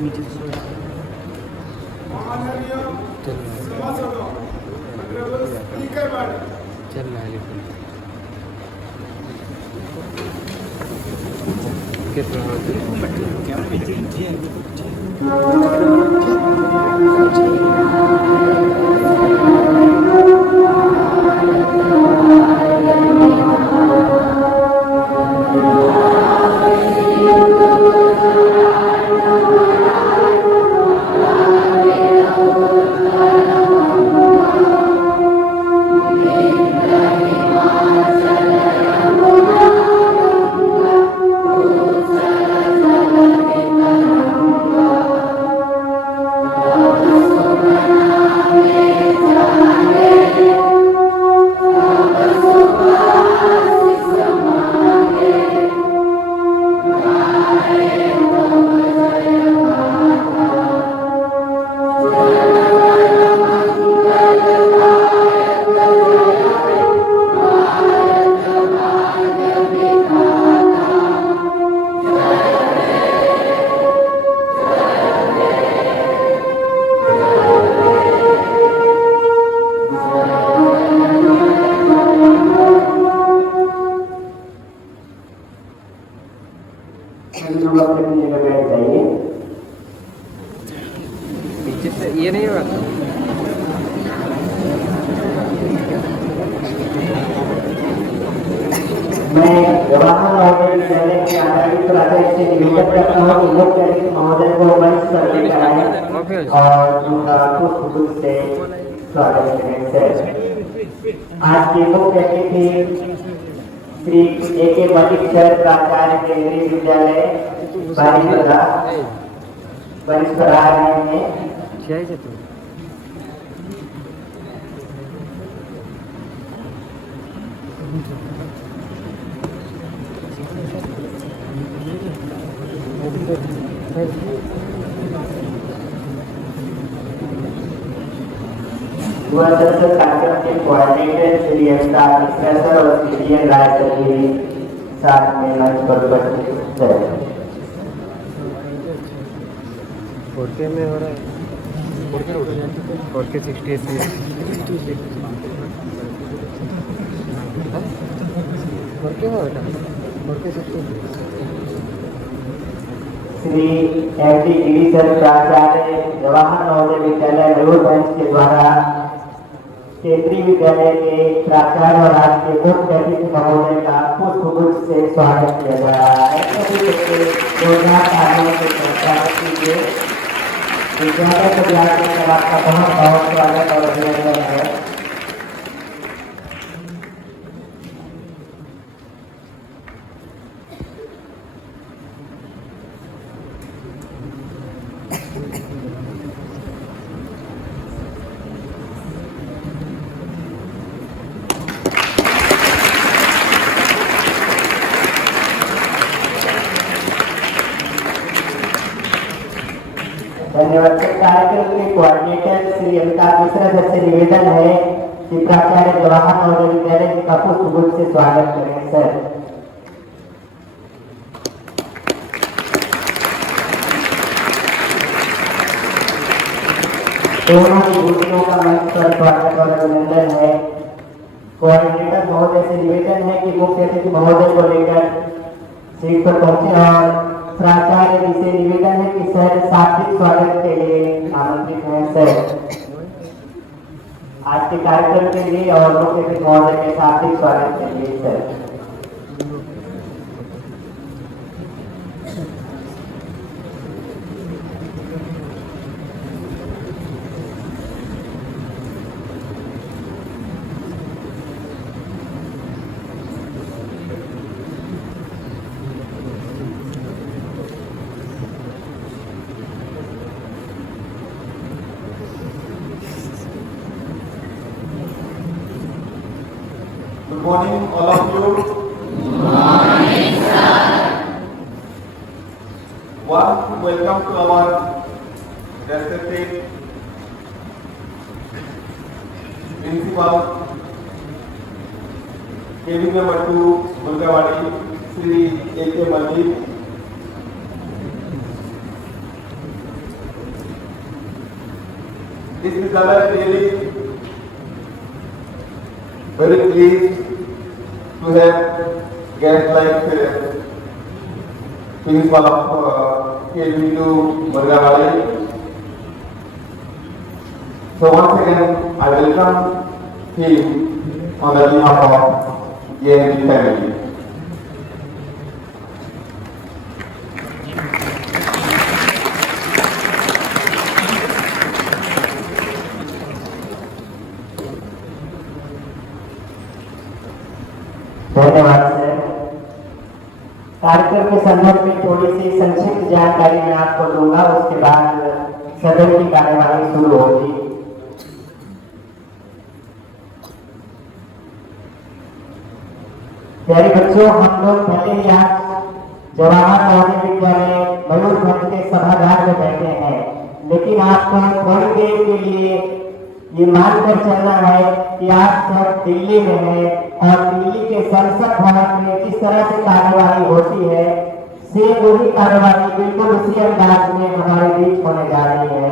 चल रहा है लेकिन कितना ये नहीं होगा। मैं जवाहर नवोदय विद्यालय के आचार्य प्राचार्य से निवेदन करता हूँ कि मुख्य अतिथि महोदय को मंच पर लेकर आए और उनका पुष्प से स्वागत करें। आज के मुख्य अतिथि श्री A.K. मलिक सर, प्राचार्य केंद्रीय विद्यालय बारीपदा आ रहे हैं। कार्यक्रम के कोऑर्डिनेटर श्री अमिताभ मिश्रा सर और श्री राय सर भी साथ में मंच पर उपस्थित है। फोरके में हो रहा है, फोरके 60 फोरके हो रहा है, फोरके 60 श्री एम.डी. गिरी सर, प्राचार्य जवाहर नवोदय विद्यालय मयूरभंज के द्वारा केंद्रीय विद्यालय के प्राचार्य और आज के मुख्य अतिथि महोदय का पुष्पगुच्छ से स्वागत किया जा रहा है। विद्यालय को आपका बहुत बहुत स्वागत और अभिनंदन है। धन्यवाद। कार्यक्रम के कोऑर्डिनेटर श्री अमिताभ मिश्रा सर से निवेदन है कि प्राचार्य जवाहर नवोदय विद्यालय का पुष्पगुच्छ से स्वागत करें। सर दोनों गुरुओं का मंच पर स्वागत और अभिनंदन है। कोऑर्डिनेटर महोदय से निवेदन है कि मुख्य अतिथि महोदय को लेकर सीट पर पहुंचे और प्राचार्य जी से निवेदन है कि सर शाब्दिक स्वागत के लिए आमंत्रित हैं। सर आज के कार्यक्रम के लिए और मुख्य अतिथि महोदय के शाब्दिक स्वागत के लिए sir. Good morning, all of you. Good morning, sir. Welcome to our respected principal, cabin number 2, Mulgawadi, Sri A.K. Malik. This vidyalaya really very pleased to have guests like principal of KV2 Murgawali. So once again, I welcome him on the behalf of JNG family. धन्यवाद सर। कार्यक्रम के संदर्भ में थोड़ी सी संक्षिप्त जानकारी मैं आपको दूंगा, उसके बाद सदन की कार्यवाही शुरू होगी। प्यारे बच्चों, हम लोग पहले ही आज जवाहर नवोदय विद्यालय मयूरभंज के सभागार में बैठे हैं, लेकिन आपको थोड़ी देर के लिए ये मानकर चलना है कि आप सब दिल्ली में हैं और दिल्ली के संसद भवन में जिस तरह से कार्यवाही होती है, सेम वही कार्यवाही बिल्कुल उसी अंदाज में हमारे बीच होने जा रही है।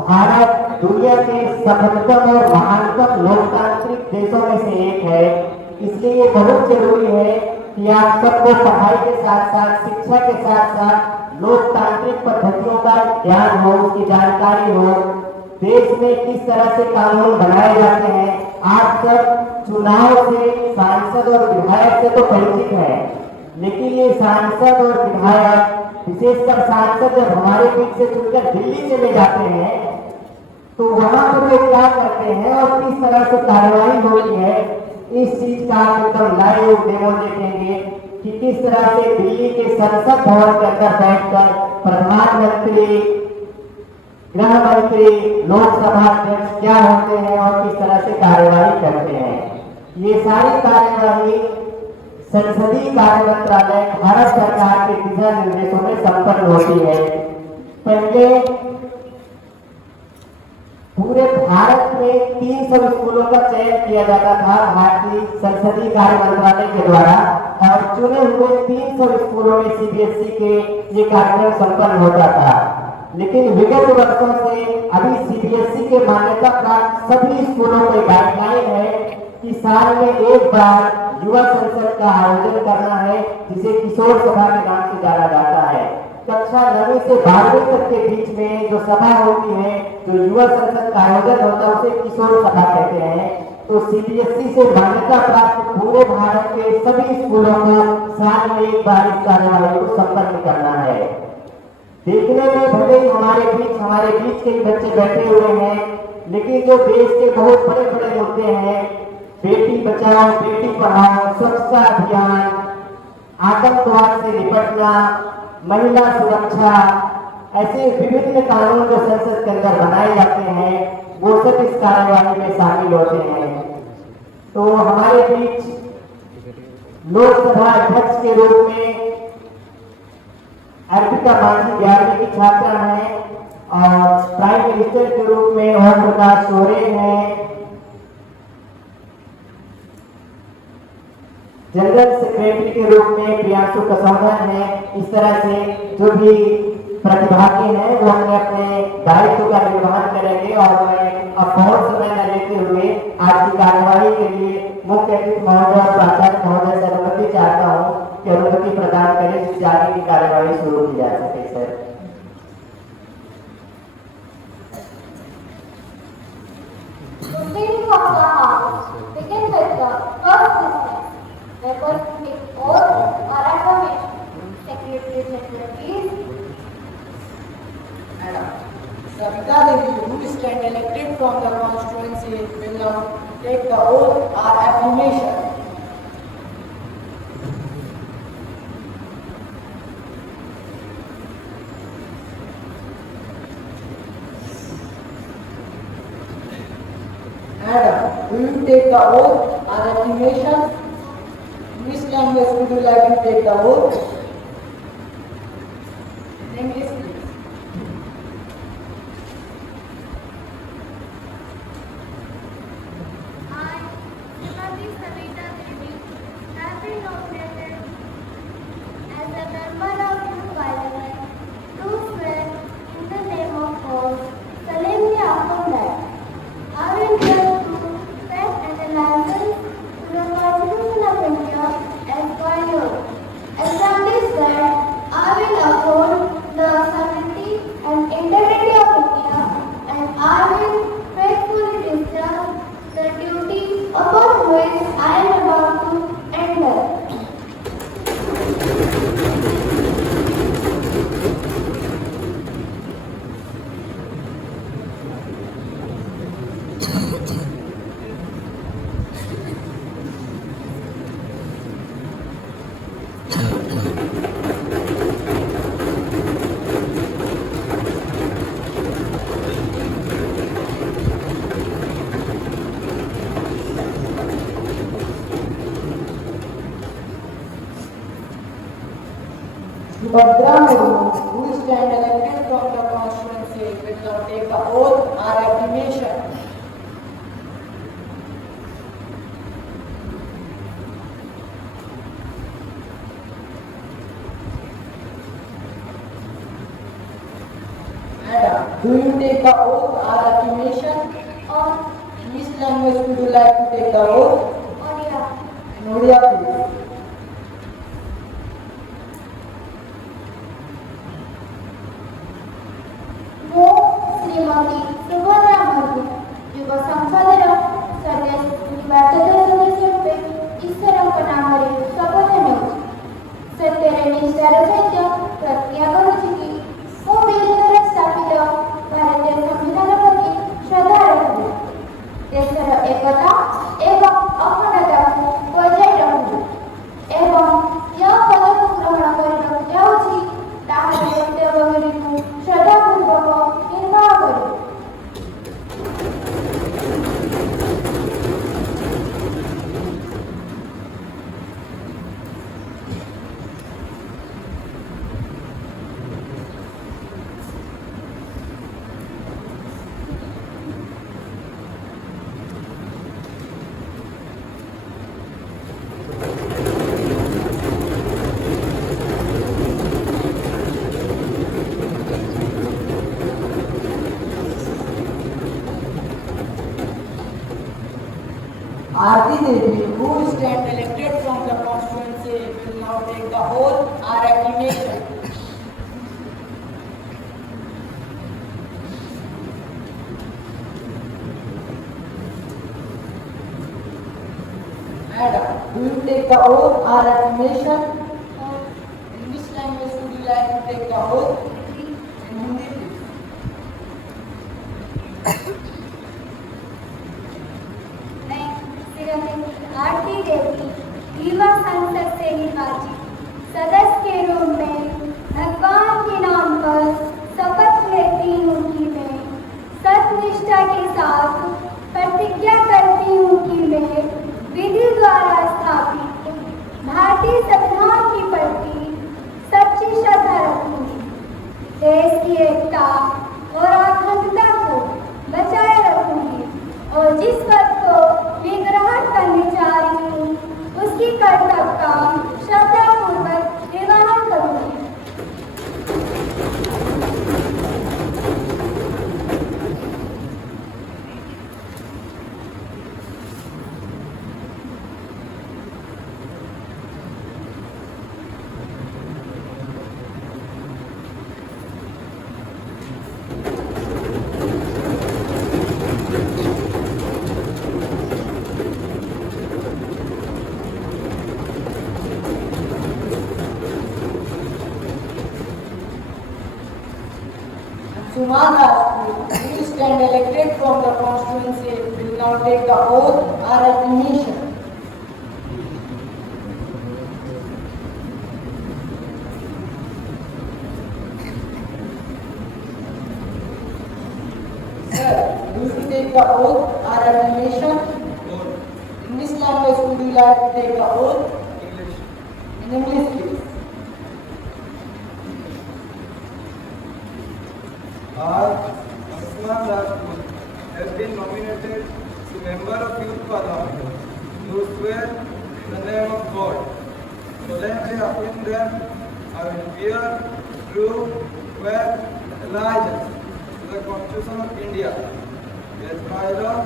भारत दुनिया के सफलतम और महानतम लोकतांत्रिक देशों में से एक है, इसलिए ये बहुत जरूरी है कि आप सबको पढ़ाई के साथ साथ, शिक्षा के साथ साथ लोकतांत्रिक पद्धतियों का ज्ञान हो, उसकी जानकारी हो, देश में किस तरह से कानून बनाए जाते हैं। आप सब चुनाव से, सांसद और विधायक से तो परिचित हैं, लेकिन ये सांसद और विधायक, विशेषकर सांसद जब हमारे बीच से चुनकर दिल्ली चले जाते हैं तो वहां पर वे क्या करते हैं और किस तरह से कार्यवाही होती है, इस चीज का आप एकदम लाइव डेमो देखेंगे कि किस तरह से दिल्ली के संसद भवन के अंदर बैठकर प्रधानमंत्री, गृह मंत्री, लोकसभा अध्यक्ष क्या होते हैं और किस तरह से कार्यवाही करते हैं। ये सारी कार्यवाही संसदीय कार्य मंत्रालय, भारत सरकार के दिशा निर्देशों में संपन्न होती है। पहले पूरे भारत में 300 स्कूलों का चयन किया जाता था भारतीय संसदीय कार्य मंत्रालय के द्वारा, और चुने हुए 300 स्कूलों में सीबीएसई के ये कार्यक्रम संपन्न होता था। लेकिन विगत वर्षों से अभी सीबीएसई के मान्यता प्राप्त सभी स्कूलों में गाइडलाइन है कि साल में एक बार युवा संसद का आयोजन करना है, जिसे किशोर सभा के नाम से जाना जाता है। कक्षा 9वीं से 12वीं तक के बीच में जो सभा होती है, जो युवा संसद का आयोजन होता है, उसे किशोर सभा कहते हैं। तो सीबीएसई से मान्यता प्राप्त पूरे भारत के सभी स्कूलों को साल में एक बार इस कार्यवाही को संपन्न करना है। देखने में भले ही हमारे बीच के बच्चे बैठे हुए हैं, लेकिन जो देश के बहुत बड़े बड़े मुद्दे हैं, बेटी बचाओ बेटी पढ़ाओ, स्वच्छता अभियान, आतंकवाद से निपटना, महिला सुरक्षा, ऐसे विभिन्न कानून जो संसद के अंदर बनाए जाते हैं, वो सब इस कार्यवाही में शामिल होते हैं। तो हमारे बीच लोकसभा अध्यक्ष के रूप में अर्पिता मांझी 11वीं की छात्रा है, और प्राइम मिनिस्टर के रूप में ओम प्रकाश सोरेन है, जनरल सेक्रेटरी के रूप में प्रियांशु कसौधन है। इस तरह से जो भी प्रतिभागी हैं वो अपने अपने दायित्व का निर्वहन करेंगे, और मैं अब बहुत समय न लेते हुए आज की कार्यवाही के लिए मुख्य अतिथि महोदय और प्राचार्य महोदय से अनुमति चाहता हूँ कि अनुमति प्रदान करें, जिससे आगे की कार्यवाही शुरू की जा सके। Sir, begin with the first business. Members take oath or affirmation. Secretary General, please. Madam, Savita Devi, who stand elected from the constituency, will now take the oath or affirmation. Madam, will you take the oath or affirmation? Which language would you like to take the oath? English, please. I, Srimati Savita Devi, have been nominated as a member of Youth Parliament to swear in the name of God, Subhadra Murmu, who stand elected from the constituency, will now take the oath or affirmation. Madam, do you take the oath or affirmation? Or, In which language would you like to take the oath? Odia. In Odia, please. ମୁଁ ଶ୍ରୀମତୀ ସୁଭଦ୍ରା ମୁର୍ମୁ ଯୁବ ସଂସଦର ସଦସ୍ୟ ନିର୍ବାଚିତ ସଦସ୍ୟ ରୂପେ ଈଶ୍ୱରଙ୍କ ନାମରେ ଶପଥ ନେଉଛି। ସତ୍ୟରେ ନିଷ୍ଠାର ସହିତ ପ୍ରତିଜ୍ଞା କରୁଛି କି ମୁଁ ବିଧିଦ୍ୱାରା ସ୍ଥାପିତ ଭାରତୀୟ ସମ୍ବିଧାନ ପ୍ରତି ଶ୍ରଦ୍ଧା ରଖିବି, ଦେଶର ଏକତା ଏବଂ ଅଖଣ୍ଡତାକୁ ବଜାୟ ରଖିବି ଏବଂ ଯେଉଁ ପଦକୁ ଗ୍ରହଣ କରିବାକୁ ଯାଉଛି ତାହାର କର୍ତ୍ତବ୍ୟଗୁଡ଼ିକୁ ଶ୍ରଦ୍ଧାପୂର୍ବକ ନିର୍ବାହ କରିବି। Aarti Devi, who stand elected from the constituency, will now take the oath or affirmation. Madam, do you take the oath or affirmation? In which language would you like to take the oath? In Hindi, please. मैं श्रीमती आरती देवी युवा संसद से निर्वाचित सदस्य के रूप में भगवान के नाम पर शपथ लेती हूँ कि मैं सत्यनिष्ठा के साथ प्रतिज्ञा करती हूँ कि मैं विधि द्वारा स्थापित भारतीय संविधान के प्रति सच्ची श्रद्धा रखूंगी, देश की एकता और अखंडता को बचाए रखूंगी और जिस पद को मैं ग्रहण करने जा रही हूँ उसकी कर्तव्य का श्रद्धापूर्वक निर्वहन करूंगी। Suman Rajput, who stand elected from the constituency, will now take the oath or affirmation. Sir, do you take the oath or affirmation? In which language would you like to take the oath? English. In English, please. Usman Rajput has been nominated to member of Youth Parliament to swear in the name of God. Solemnly affirm that I will bear true faith allegiance to the Constitution of India as by law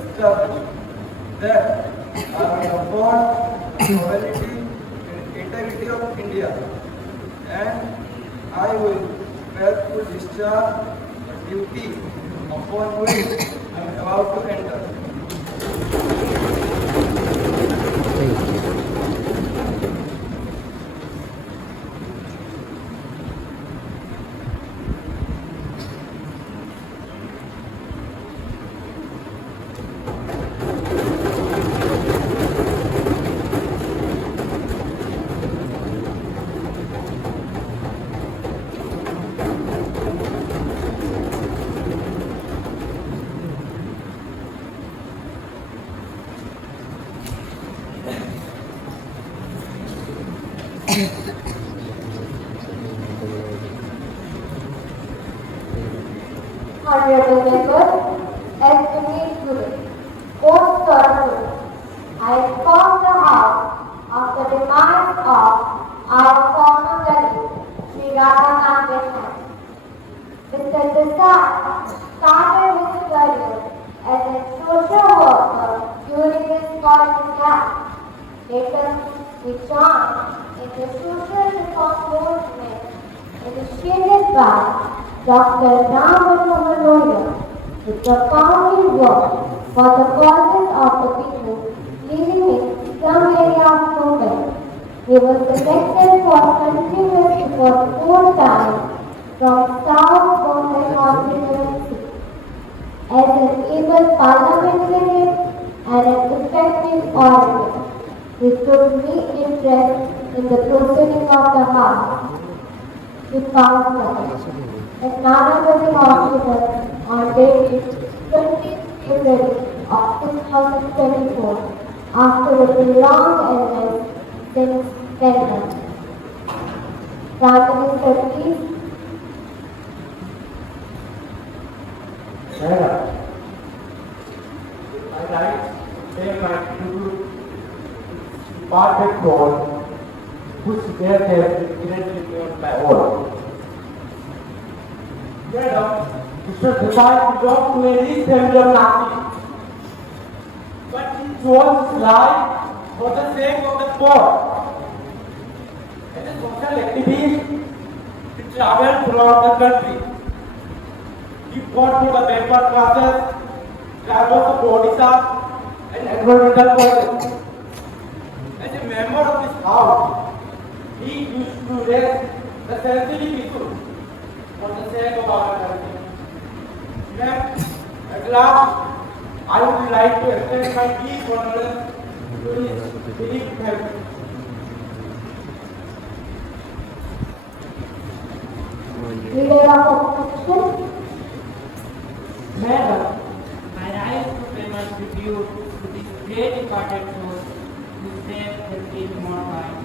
established, that I will uphold the sovereignty and integrity of India, and I will faithfully discharge the duty upon which I am about to enter. Honorable members, esteemed students, most honorable, I inform the House of the demise of our former colleague, Sri Radhakant Desai. Mr. Desai started his career as a social worker during his college life. Later, he joined in the social reform movement initiated by Dr. Ram Manohar Lohiya, with profounding work for the causes of the people living in some area of Mumbai. He was selected for continuous for 4 times from South Bombay constituency. As an able parliamentarian and an effective orator, he took deep interest in the proceeding of the House. He found at Nanavati Hospital on date 20 February of 2024 after a prolonged illness since then. Prime Minister, please. Madam, I write pay my tribute to perfect God, whose death has been greatly known by all. Madam, Mr. Desai belonged to a rich family of Nasi, but he chose his life for the sake of the poor. As a social activist, he traveled throughout the country. He fought for the backward classes, drivers of Odisha, and environmental causes. As a member of this house, he used to raise the sensitive issues for the sake of our country. Ma'am, at last, I would like to extend my deep condolence to his bereaved family. Leader of opposition. Madam, I rise to pay my tribute to this great departed soul whose death has been mortified.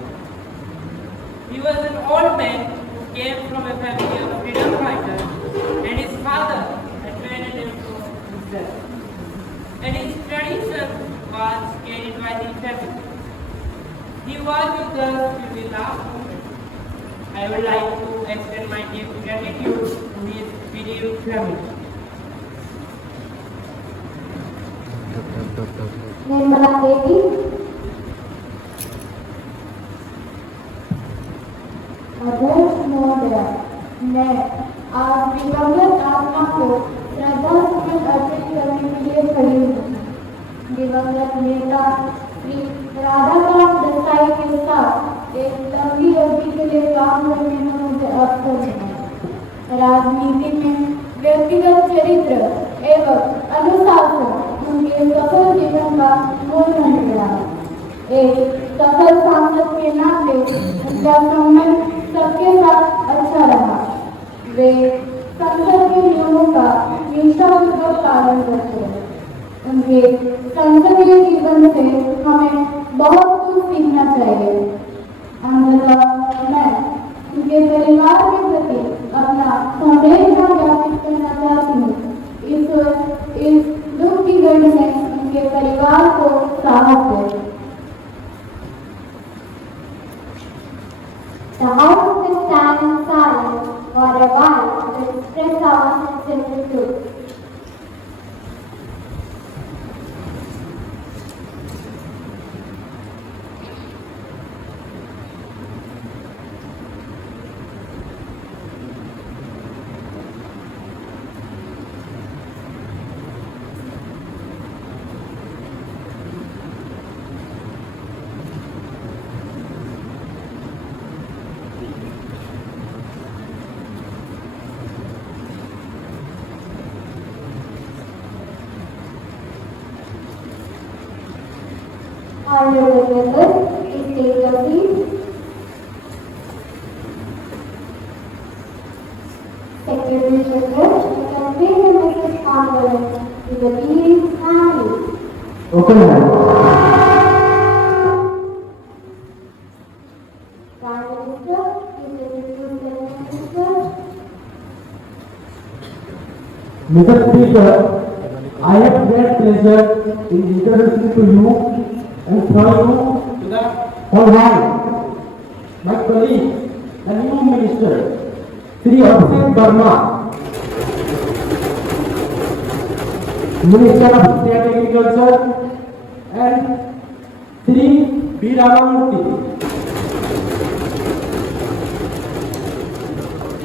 He was an old man who came from a family of freedom fighters, and his father had trained him to himself. And his tradition was carried by the family. He was with us till the last moment. I would like to extend my deep gratitude to his bereaved family. Nirmala Devi. आदर्श महोदय, मैं आज दिवंगत आत्मा को श्रद्धासुमन अर्पित करने के लिए खड़ी हूँ। दिवंगत नेता श्री राधाकांत देसाई के साथ एक लंबी अवधि के लिए काम करने में मुझे अवसर मिला। राजनीति में व्यक्तिगत चरित्र एवं अनुशासन उनके सफल जीवन का मूल मंत्र रहा। एक सफल सांसद के नाते उनका संबंध सबके साथ अच्छा रहा। वे संसद के नियमों का निष्ठापूर्वक पालन करते हैं। उनके संसदीय जीवन से हमें बहुत कुछ सीखना चाहिए। अंततः मैं उनके परिवार के प्रति अपना संवेदना ज्ञापित करना चाहती हूँ। इस दुख की घड़ी में उनके परिवार को साहस दे। The House will stand in silence for a while to express our sincere gratitude. Honorable members, please take your seats. Secretary General, you can bring the message condolence to the bereaved family. Okay, madam. Prime Minister, please introduce the Minister. Mr. Speaker, I have great pleasure in introducing to you and from you to the on high, my colleague, the new minister, Sri Abhishek Verma, Minister of State Agriculture, and Sri B. Ramamurthy,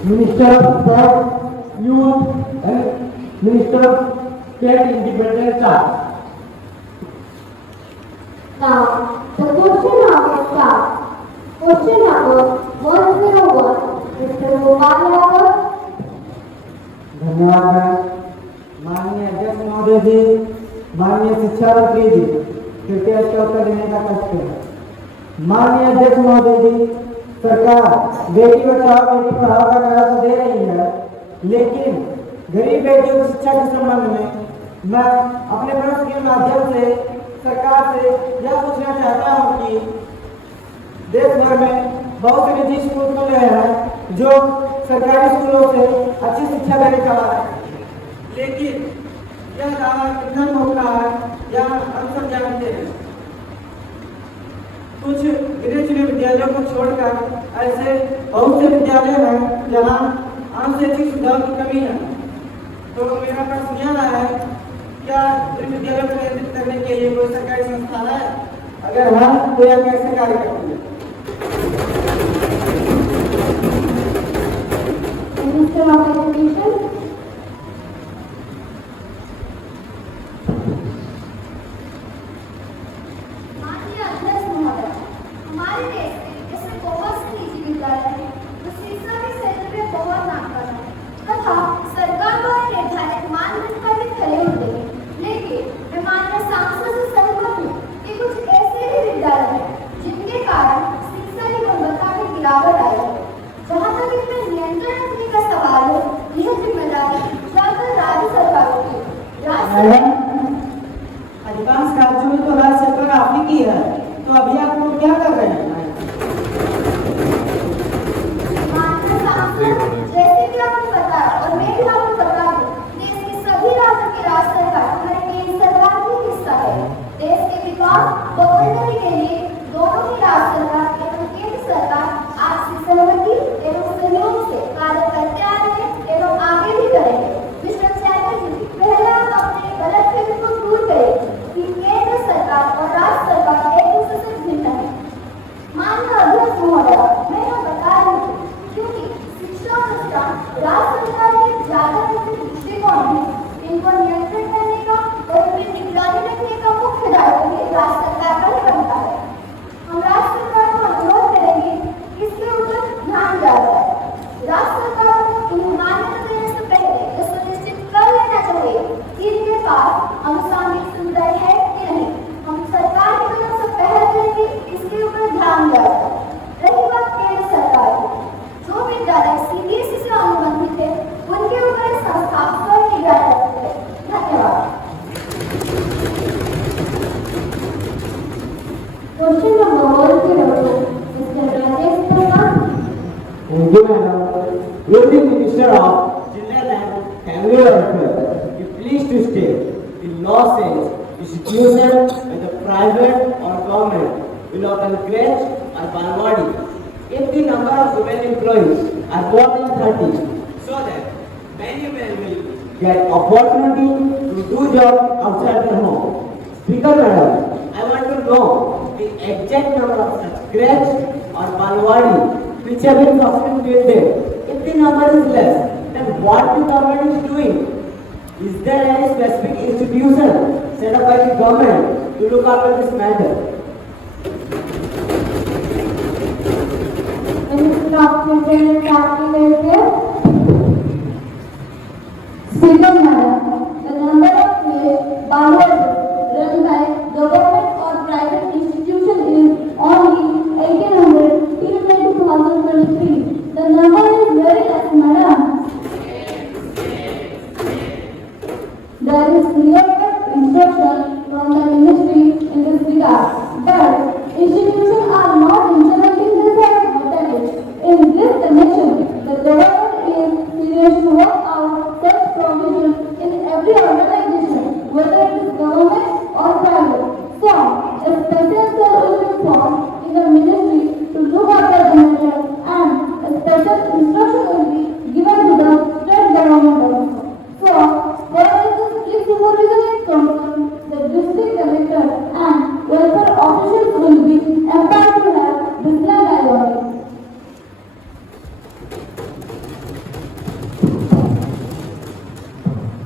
Minister of Sport, Youth, and Minister of State Independent Staff. Now, the question hour starts. Question number 101, Mr. Gopal Yadav. धन्यवाद मैम। माननीय अध्यक्ष महोदय जी, माननीय शिक्षा मंत्री जी, कृपया इसका उत्तर देने का कष्ट करें। माननीय अध्यक्ष महोदय जी, सरकार बेटी बचाओ बेटी पढ़ाओ का नारा तो दे रही है, लेकिन गरीब बेटियों की शिक्षा के संबंध में मैं अपने प्रश्न के माध्यम से सरकार से यह पूछना चाहता हूँ कि देश भर में बहुत से निजी स्कूल खुल रहे हैं जो सरकारी स्कूलों से अच्छी शिक्षा देने का वादा है, लेकिन यह दावा कितना होता है यह हम सब जानते हैं। कुछ गिने चुने विद्यालयों को छोड़कर ऐसे बहुत से विद्यालय हैं जहाँ आम शैक्षिक सुविधाओं की कमी है। तो मेरा प्रश्न यह है, क्या इन विद्यालयों को नियंत्रित करने के लिए कोई सरकारी संस्था है? अगर हाँ, तो यह कैसे कार्य करती है? Minister of Education. माननीय अध्यक्ष महोदय, हमारे देश में ऐसे बहुत से निजी विद्यालय हैं जो शिक्षा के क्षेत्र में बहुत नाकाम हैं तथा सरकार द्वारा निर्धारित मानदंड पर भी खरे उतरे हैं। लेकिन मैं माननीय सांसद से सहमत हूँ कि कुछ ऐसे भी विद्यालय हैं जिनके कारण शिक्षा की गुणवत्ता में गिरावट आई है। जहाँ तक इसमें नियंत्रण रखने का सवाल है, यह जिम्मेदारी ज्यादातर राज्य सरकारों की। अधिकांश राज्यों में तो राज्य सरकार आप ही की है, तो अभी आप लोग क्या कर रहे हैं? माननीय सांसद, जैसे कि आपको पता है और मैं भी आपको बता दूं, देश के सभी राज्यों की राज्य सरकार हमारे केंद्र सरकार की हिस्सा है। देश के विकास व उन्नति के लिए दोनों ही राज्य सरकार एवं केंद्र सरकार आपसी सहमति एवं सहयोग से कार्य करते आ रहे हैं एवं आगे भी करेंगे। मिस्टर चैटर्जी, पहले आप अपने गलतफहमी को दूर करें कि केंद्र सरकार और राज्य सरकार एक दूसरे से भिन्न है। माननीय अध्यक्ष महोदय, मैं यह बता रही हूँ क्योंकि शिक्षा अनुष्ठान राज्य सरकार के ज्यादा दृष्टिकोण है। इनको नियंत्रण करने का और इनमें निगरानी रखने का मुख्य दायित्व भी राज्य सरकार का ही बनता है। हम राज्य सरकार को अनुरोध करेंगे कि इसके ऊपर ध्यान दिया जाए। राज्य सरकार को इन्हें मान्यता देने से पहले यह सुनिश्चित कर लेना चाहिए कि इनके पास अनुसांगिक सुविधाएं है कि नहीं। हम सरकार की तरफ से पहल करेंगे, इसके ऊपर ध्यान दिया जाए। रही बात केंद्र सरकार की, जो विद्यालय CBSE से अनुबंधित है उनके ऊपर संस्था स्वयं निगरानी रखती है। धन्यवाद। Question number 102, Mr. Rajesh Kumar. Thank you, madam. Evening, Minister of Children and Family Welfare, you please to state the law says institution, whether private or government, will not encourage or Balwadi if the number of women employees are more than 30, so that many women will get opportunity to do job outside their home. Speaker madam, I want to know the exact number of such crèche or Balwadi which have been functioning till date. If the number is less, then what the government is doing? Is there any specific institution set up by the government to look after this matter? Minister of Children and Family Welfare. Speaker madam, the number of Balwadi run by government or private institution is only 1800 till May 2023. The number is very less, madam. There is clear-cut instruction from the ministry in this regard, but institutions are not implementing this as in this connection. special instruction will be given to the state government also. So, there is a strict supervisory council, the district collector and welfare officials will be empowered to have vigilant eye on it.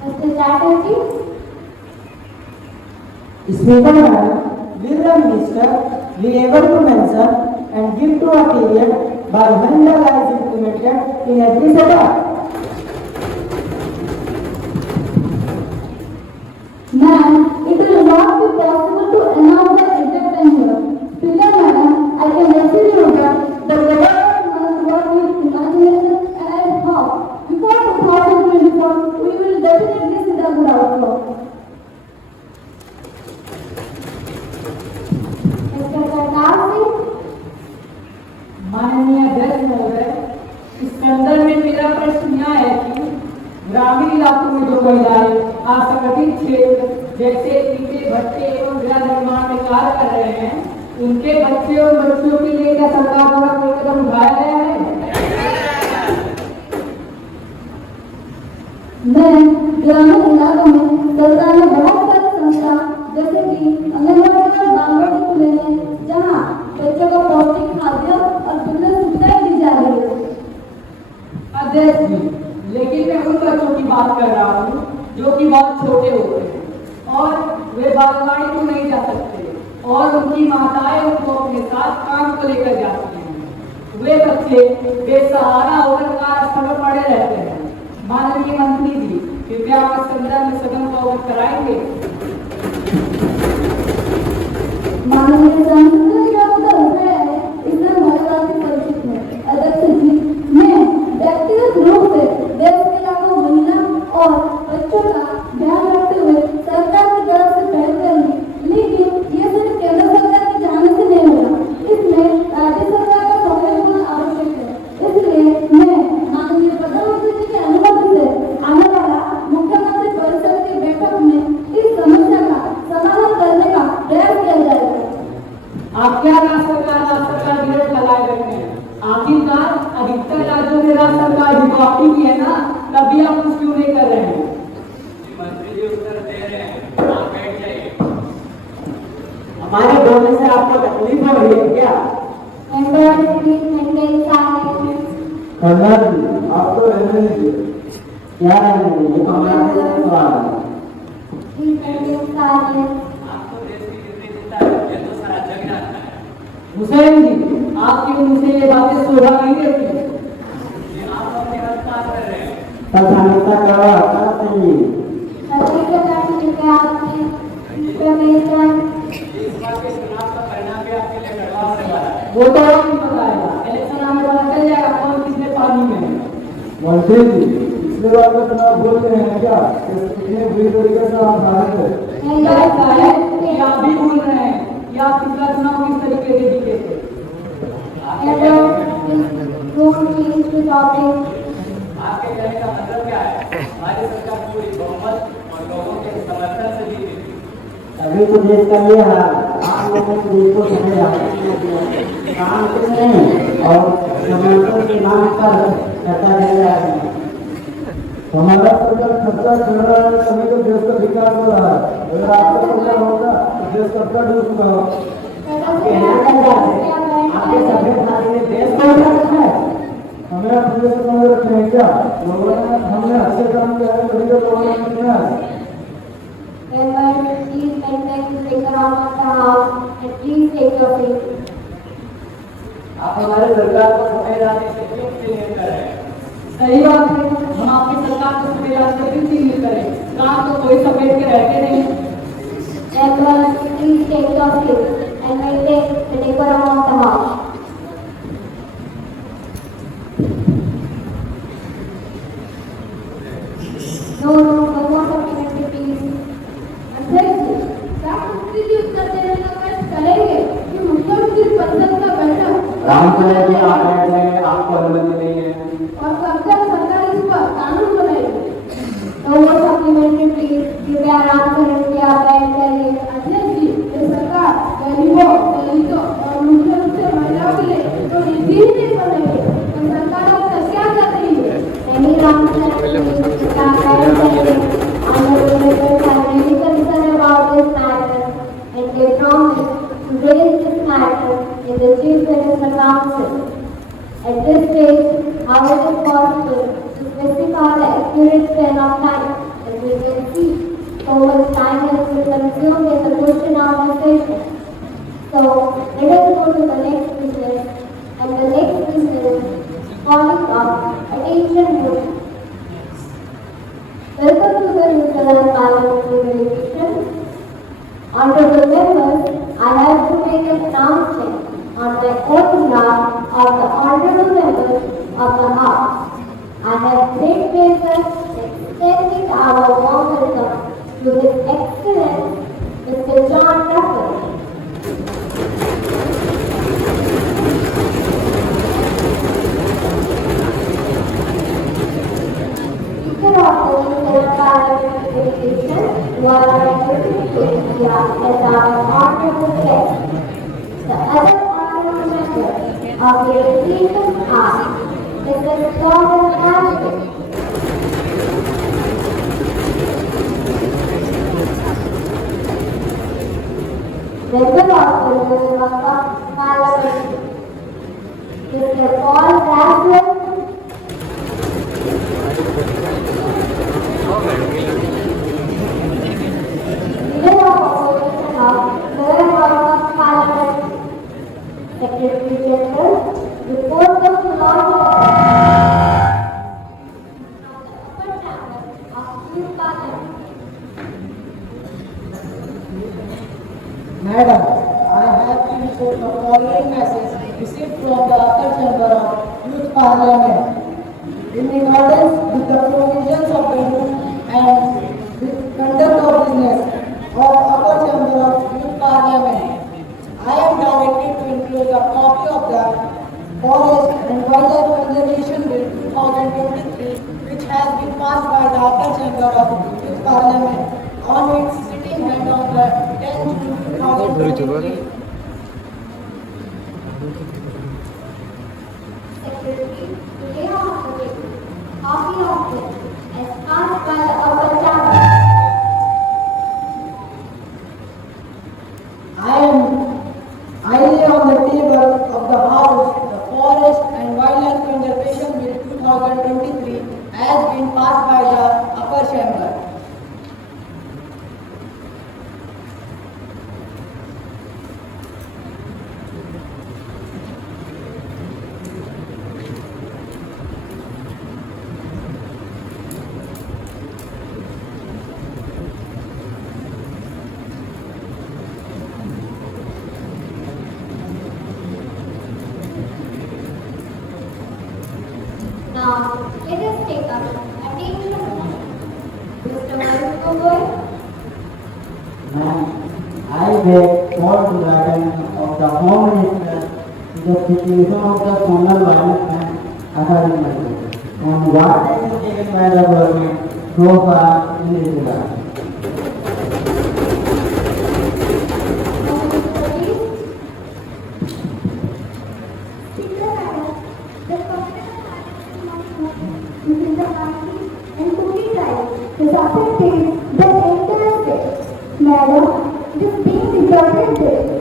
Mr. Chatterjee, Speaker Madam, will the Minister be able to mention and give to a period by when the law is implemented in every sector? ma'am, it will not be possible to announce the exact time here. Speaker Madam, I can assure you that the government must work with imagination and hope. Before 2024, we will definitely see the good outcome. Mr. Karnal Singh, माननीय अध्यक्ष महोदय, इस संदर्भ में मेरा प्रश्न यह है कि ग्रामीण इलाकों में जो महिलाएं असंगठित क्षेत्र जैसे ईंटे भट्टे एवं गृह निर्माण में कार्य कर रहे हैं, उनके बच्चे और बच्चियों के लिए क्या सरकार द्वारा कोई कदम उठाया गया है? मैं ग्रामीण इलाकों में सरकार ने बहुत सारी संस्था जैसे कि आंगनबाड़ी और बालवाड़ी खुले हैं, जहाँ बच्चों को पौष्टिक खाद्य और विभिन्न सुविधाएं दी जा रही है। अध्यक्ष जी, लेकिन मैं उन बच्चों की बात कर रहा हूँ जो कि बहुत छोटे होते हैं और वे बालवाड़ी को नहीं जा सकते और उनकी माताएं उनको अपने साथ काम को लेकर जाती हैं। वे बच्चे बेसहारा होकर कार्यस्थल पर पड़े रहते हैं। माननीय मंत्री जी, कृपया आप इस संदर्भ में सदन को अवगत कराएंगे। माननीय सांसद ने जो मुद्दा उठाया है, इससे हमारी बात से परिचित है। अध्यक्ष जी, मैं व्यक्तिगत रूप से देश के लाखों महिला और बच्चों का ध्यान रखते हुए सरकार की तरफ से पहल करूंगी, लेकिन ये सिर्फ केंद्र सरकार की जाने से नहीं होगा। इसमें राज्य सरकार का सहयोग होना आवश्यक है। इसलिए मैं माननीय प्रधानमंत्री जी के अनुमति से आने वाला मुख्यमंत्री परिषद की बैठक में इस समस्या का समाधान करने का प्रयास किया जाएगा। आप क्या राज्य सरकार विरोध लगाए बैठे हैं? आखिरकार अधिकतर राज्यों में राज्य सरकार हितवादी की है ना, तभी आप कुछ क्यों नहीं कर रहे हैं? मंत्री जी उत्तर दे रहे हैं, आप बैठ जाइए। हमारे बोलने से आपको तकलीफ हो रही है क्या? Members, please maintain silence. Colonel ji, आप तो रहने दीजिए। क्या रहने दीजिए? तो हमारे देश का सवाल है। Please maintain silence. आपको देश की कितनी चिंता है, ये तो सारा जग जानता है। हुसैन जी, आपके मुंह से ये बातें शोभा नहीं देती। आप अपनी बात बात कर रहे हैं। प्राथमिकता करो, करते जी। सभी के साथ मिलकर आपने प्रमेशन इस बार के चुनाव का परिणाम भी आपके लिए गड़बड़ होने वाला है। वो तो और नहीं बताएगा, इलेक्शन आने वाला चल जाएगा कौन किसने पानी में है। मंत्री जी, पिछले बार का चुनाव बोलते हैं क्या? कितने बुरी तरीके से आप हारे थे। क्या ऐसा है कि आप भी भूल रहे हैं कि आप पिछला चुनाव किस तरीके से जीते थे? don't change the topic. आपके कहने का मतलब क्या है? हमारी सरकार पूरी बहुमत और लोगों के समर्थन से जीती थी। अभी तो देश का ये हाल, आप लोगों को देश को समझ आते काम कुछ नहीं और समर्थन के नाम पर करता चल रहा है। हमारा सरकार खर्चा कर रहा है, तभी तो देश का विकास हो रहा है। अगर आपका खर्चा होगा तो देश कब तक डूब चुका होगा। आपके सफेद खाने में देश को रखा है। हमें अपने से समझ रखते हैं क्या? लोगों ने हमने अच्छे काम किया है, तभी तो लोगों ने चुना है। Members, please maintain the decorum of the house and please take your seat. आप हमारे सरकार को संविधान से क्यों नहीं कर रहे हैं? सही बात है, हम आपकी सरकार को सुविधा से क्यों नहीं करें? काम तो कोई समेट के रहते नहीं। Members, please take your seat and maintain the decorum of the house. No, one more supplementary, please. अध्यक्ष, क्या मंत्री जी उत्तर देने का प्रयास करेंगे कि मुख्यमंत्री परिषद का बैठक राम चले जी, आप बैठ रहे हैं, आपको अनुमति नहीं है। और कब तक सरकार इस पर कानून बनाएगी? No more supplementary, please. कृपया आराम करें, कृपया बैठ जाइए। अध्यक्ष जी, ये सरकार गरीबों, दलितों और मुख्य रूप से महिलाओं illustrate how it is possible to specify the accurate span of time. As we can see, so much time has been consumed in the question answer. So let us go to the next business, and the next business calling of attention group. Welcome to the Newfoundland Parliamentary Delegation. Honorable members, I have to make an announcement on the oath behalf of the honorable members of the House. I have great pleasure extending our warm welcome to His Excellency Mr. John Russell. Speaker of the Newfoundland Parliamentary Delegation, who are representing India as our honorable guest. The other honorable members of the delegation are Mr. Gordon Ashton, Member of the Newfoundland Parliament, Mr. Paul Rasmussen, Leader of Opposition of Newfoundland Parliament, Secretary General, report of the Lord Upper Chamber of Youth Parliament. Madam, I have to report the following message received from the Upper Chamber of Youth Parliament. In accordance with the provisions of the rule and with conduct of business of Upper Chamber of Youth Parliament, I am directed to include a copy of the Forest and Wildlife Conservation Bill 2023, which has been passed by the Upper Chamber of Youth Parliament on its sitting held on the 10th June 2023. Secretary, today on the table, copy of this as passed by the Upper Chamber. I lay on the table of the House the Forest and Wildlife Conservation Bill 2023 has been passed by the Upper Chamber. Now, let us take up attention. Mr. Mahesh Gogoi. I beg call to the attention of the Home Minister to the situation of the criminal violence and academic matters and what is taken by the government so far in this regard. Within the country and cookie tribe is affecting the entire state. Madam, it is being reported that